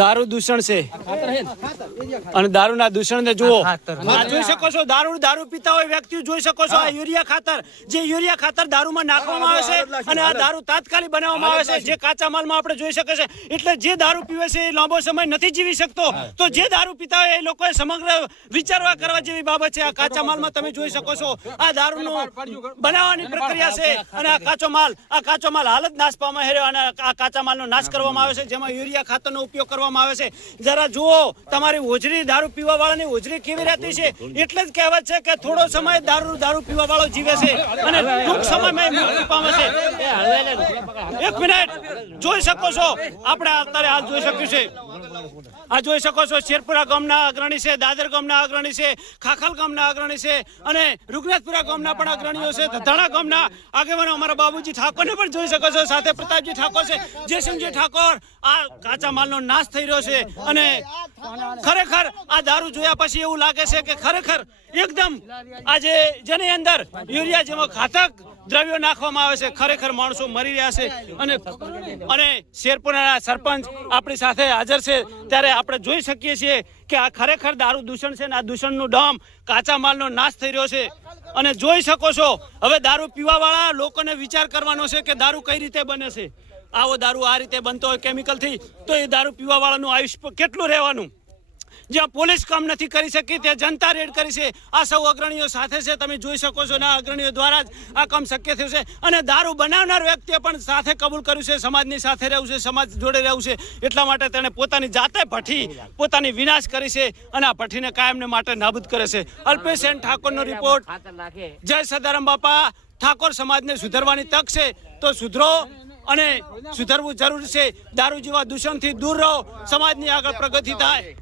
દારૂ દૂષણ છે અને દારૂના દૂષણને જુઓ. આ જોઈ શકો છો, દારૂ પીતા હોય વ્યક્તિઓ જોઈ શકો છો. આ યુરિયા ખાતર, જે યુરિયા ખાતર દારૂમાં નાખવામાં આવે છે અને આ દારૂ તાત્કાલિક બનાવવામાં આવે છે, જે કાચા માલમાં આપણે જોઈ શકે છે. એટલે જે દારૂ પીવે છે એ લાંબો સમય નથી જીવી શકતો. તો જે દારૂ પીતા હોય એ લોકોએ સમગ્ર વિચારવા કરવા જેવી બાબત છે. આ કાચા માલમાં તમે જોઈ શકો છો, આ દારૂનું બનાવવાની પ્રક્રિયા છે અને આ કાચો માલ હાલ જ નાશ પામે છે અને આ કાચા માલનો નાશ કરવામાં આવે છે, જેમાં યુરિયા ખાતરનો ઉપયોગ કરવામાં આવે છે. જરા જુઓ તમારી હોજરી, દારૂ પીવા વાળાની હોજરી કેવી રહેતી છે. એટલે જ કહેવત છે કે થોડો સમય દારૂ પીવા વાળો જીવે છે અને ટૂંક સમયમાં મૃત્યુ પામે છે. એક મિનિટ જોઈ શકો છો, આપણે અત્યારે હાલ જોઈ શક્યું છે. આ જોઈ શકો છો, શેરપુરા ગામના અગ્રણી છે, દાદર ગામના અગ્રણી છે, ખાખલ ગામના અગ્રણી છે અને રૂગનાથપુરા ગામના પણ અગ્રણીઓ છે. ધધાણા ગામના આગેવાનો અમારા બાબુજી ઠાકોરને પણ જોઈ શકો છો, સાથે પ્રતાપજી ઠાકોર છે, જયસિંહજી ઠાકોર. આ કાચા માલનો નાશ થઈ રહ્યો છે અને ખરેખર આ દારૂ જોયા પછી એવું લાગે છે કે ખરેખર એકદમ આજે જેની અંદર યુરિયા જેવા ઘાતક દ્રવ્યો નાખવામાં આવે છે, ખરેખર માણસો મરી રહ્યા છે. અને શેરપુરાના સરપંચ આપણી સાથે હાજર છે, ત્યારે આપણે જોઈ શકીએ છીએ કે આ ખરેખર દારૂ દૂષણ છે અને આ દૂષણનું ડમ, કાચા માલનો નાશ થઈ રહ્યો છે. અને જોઈ શકો છો, હવે દારૂ પીવાવાળા લોકોને વિચાર કરવાનો છે કે દારૂ કઈ રીતે બને છે. આવો દારૂ આ રીતે બનતો હોય કેમિકલથી, તો એ દારૂ પીવાવાળાનું આયુષ્ય કેટલું રહેવાનું. જ્યાં પોલીસ કામ નથી કરી શકી ત્યાં જનતા રેડ કરી છે. આ સૌ અગ્રણીઓ સાથે છે, તમે જોઈ શકો છો. આ અગ્રણીઓ દ્વારા જ આ કામ શક્ય થયું છે. અને દારૂ બનાવનાર વ્યક્તિએ પણ સાથે કબૂલ કર્યું છે, સમાજની સાથે રહેવું છે, સમાજ જોડે રહેવું છે. એટલા માટે તેણે પોતાની જાતે ભઠ્ઠી પોતાની વિનાશ કરી છે અને આ ભઠ્ઠીને કાયમને માટે નાબૂદ કરે છે. અલ્પેશ એન ઠાકોરનો રિપોર્ટ. જય સદારામ બાપા. ઠાકોર સમાજને સુધરવાની તક છે તો સુધરો અને સુધરવું જરૂરી છે. દારૂ જેવા દૂષણથી દૂર રહો, સમાજની આગળ પ્રગતિ થાય.